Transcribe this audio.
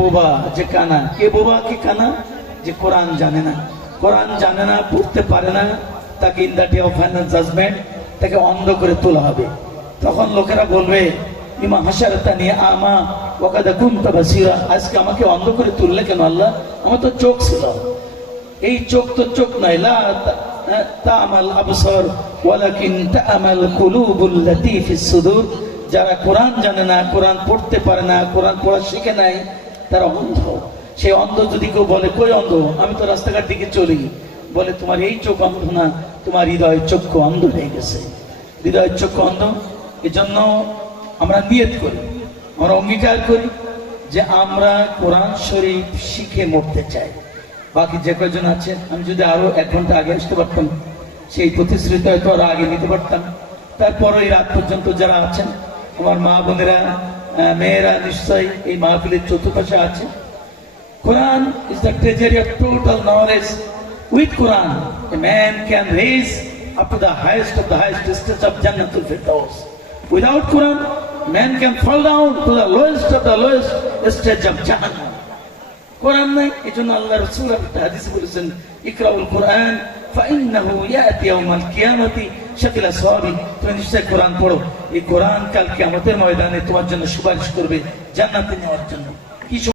বোবা, যে কানা। কে বোবা কে কানা? যে কোরআন জানে না, কোরআন জানে না, পড়তে পারে না, তাকে in the day of final judgement তাকে অন্ধ করে তোলা হবে। তখন লোকেরা বলবে ইমা হাসারাতানি আমা ওয়াকাদা কুনতা বাসীরা, আজকে আমাকে অন্ধ করে তুললে কেন আল্লাহ? আমার তো চোখ ছিল। এই চোখ তো চোখ নয়, লা তা'মাল আবসার ওয়ালাকিন তা'মাল কুলুবুল লাতী ফিস সুদূর। যারা কোরআন জানে না, কোরআন পড়তে পারে না, কোরআন পড়া শিখে নাই, তারা অন্ধ। সেই অন্ধ যদি কেউ বলে কই অন্ধ, আমি তো রাস্তাঘাট দিকে চলি, বলে তোমার এই চোখ অন্ধ না, তোমার হৃদয়ের চক্ষু অন্ধ হয়ে গেছে। হৃদয়ের চক্ষু অন্ধ। এজন্য আমরা নিয়ত করি, আমরা অঙ্গীকার করি যে আমরা কোরআন শরীফ শিখে মরতে চাই। বাকি যে কয়জন আছে, আমি যদি আরো 1 ঘন্টা আগে আসতে পারতাম, সেই প্রতিশ্রুতি হয়তো আরো আগে নিতে পারতাম। তারপর এই রাত পর্যন্ত যারা আছেন আমার মা বোনেরা, মেয়েরা নিশ্চয়ই এই মাহফিলের চতুর্পাশে আছে। Quran is the treasury of total knowledge. With Quran, a man can raise up to the highest of the highest stage of Jannatul Firdaus. Without Quran, man can fall down to the lowest of the lowest stage of Jahannam. Quran নাই, এজন্য আল্লাহ রাসূল একটা হাদিসে বলেছেন, ইকরাউল কুরআন ফাইন্নাহু ইয়াতি ইয়াউমাল কিয়ামাতি শাকিলা সাওয়াবি। তুমি নিশ্চয় কোরআন পড়ো, এই কোরআন কাল কিয়ামতের ময়দানে তোমার জন্য সুপারিশ করবে জান্নাতে নেওয়ার জন্য।